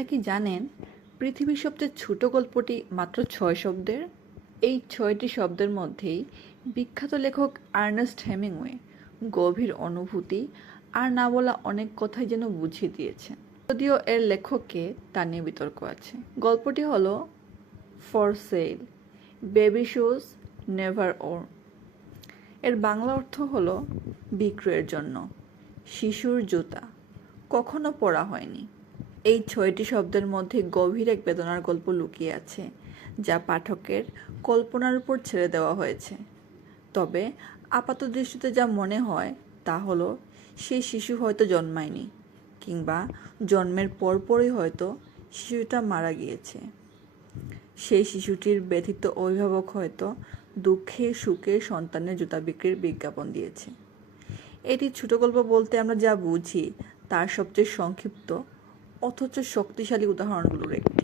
আপনারা কি জানেন পৃথিবীর সবচেয়ে ছোট গল্পটি মাত্র ৬ শব্দের? এই ৬টি শব্দের মধ্যেই বিখ্যাত লেখক আর্নেস্ট হেমিংওয়ে গভীর অনুভূতি আর না বলা অনেক কথাই যেন বুঝিয়ে দিয়েছেন। যদিও এর লেখককে তা নিয়ে বিতর্ক আছে। গল্পটি হলো for sale, baby shoes never worn. এর বাংলা অর্থ হলো বিক্রয়ের জন্য শিশুর জুতা, কখনো পরা হয়নি। এই ৬টি শব্দের মধ্যে গভীর এক বেদনার গল্প লুকিয়ে আছে, যা পাঠকের কল্পনার উপর ছেড়ে দেওয়া হয়েছে। তবে আপাতদৃষ্টিতে যা মনে হয় তা হলো সেই শিশু হয়তো জন্মায়নি, কিংবা জন্মের পরপরই হয়তো শিশুটা মারা গিয়েছে। সেই শিশুটির ব্যথিত অভিভাবক হয়তো দুঃখে সুখে সন্তানের জুতা বিক্রির বিজ্ঞাপন দিয়েছে। এটি ছোট গল্প বলতে আমরা যা বুঝি তার সবচেয়ে সংক্ষিপ্ত অথচ শক্তিশালী উদাহরণগুলোর একটি।